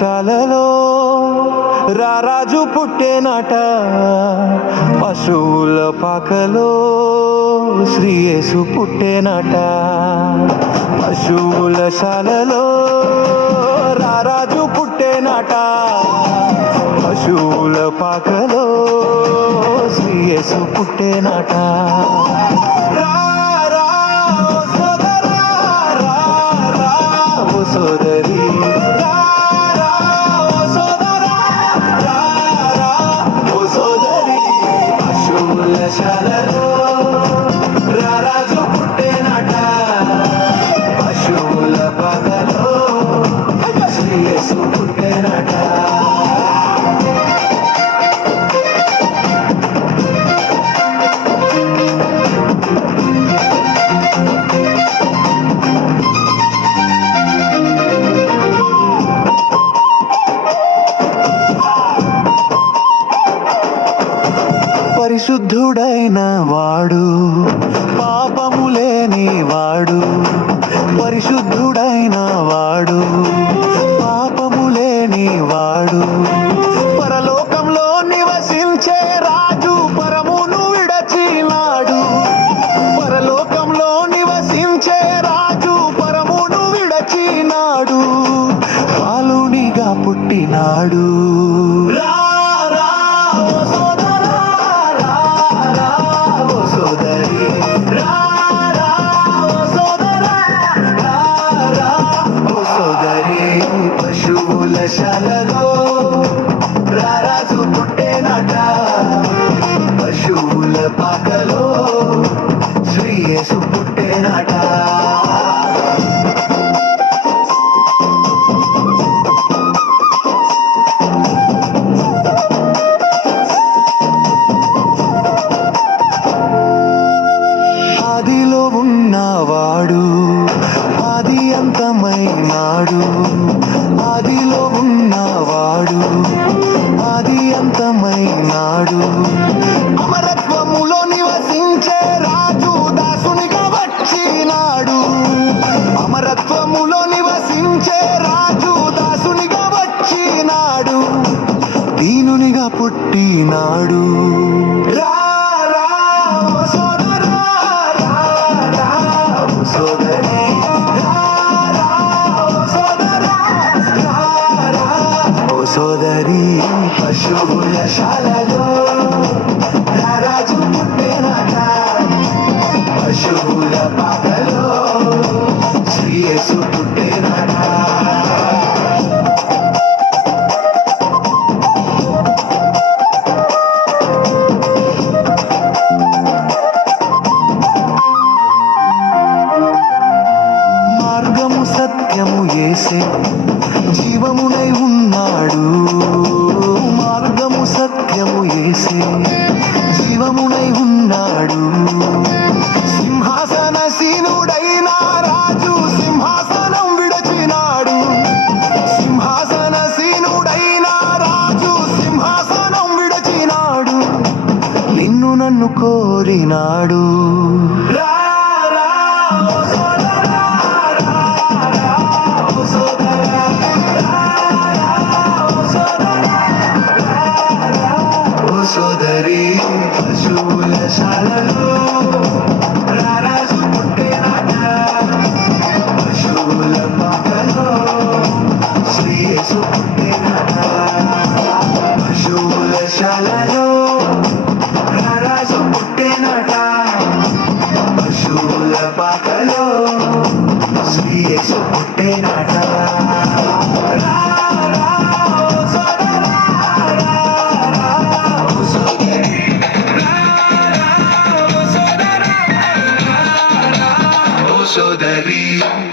శాలలో రారాజు పుట్టేనట. పశువుల పాకలో శ్రీయేసు పుట్టేనట. పశువుల శాలలో రారాజు పుట్టేనట. పశువుల పాకలో శ్రీయేసు పుట్టేనట. రా, రా, పరిశుద్ధుడైన వాడు పాపము లేని వాడు పరిశుద్ధుడైన వాడు పాపము లేని వాడు పరలోకం రారాజు పుట్టేనట పశువుల పాకలో శ్రీయేసు పుట్టేనట ఆది అమరత్వములో నివసించే రాజు దాసునిగా వచ్చినాడు. అమరత్వములో నివసించే రాజు దాసునిగా వచ్చినాడు. దీనునిగా పుట్టినాడు. రా, పశువుల రారాజు పశువుల మార్గము సత్యము ఏసే జీవమునై ఉన్నాడు. మార్గము సత్యము ఏసే జీవమునై ఉన్నాడు. సింహాసన సీనుడైన రాజు సింహాసనం విడచినాడు. సింహాసన సీనుడైన రాజు సింహాసనం విడచినాడు. నిన్ను నన్ను కోరినాడు. రా, పశువుల పాకలో శ్రీ పుట్టినట. be.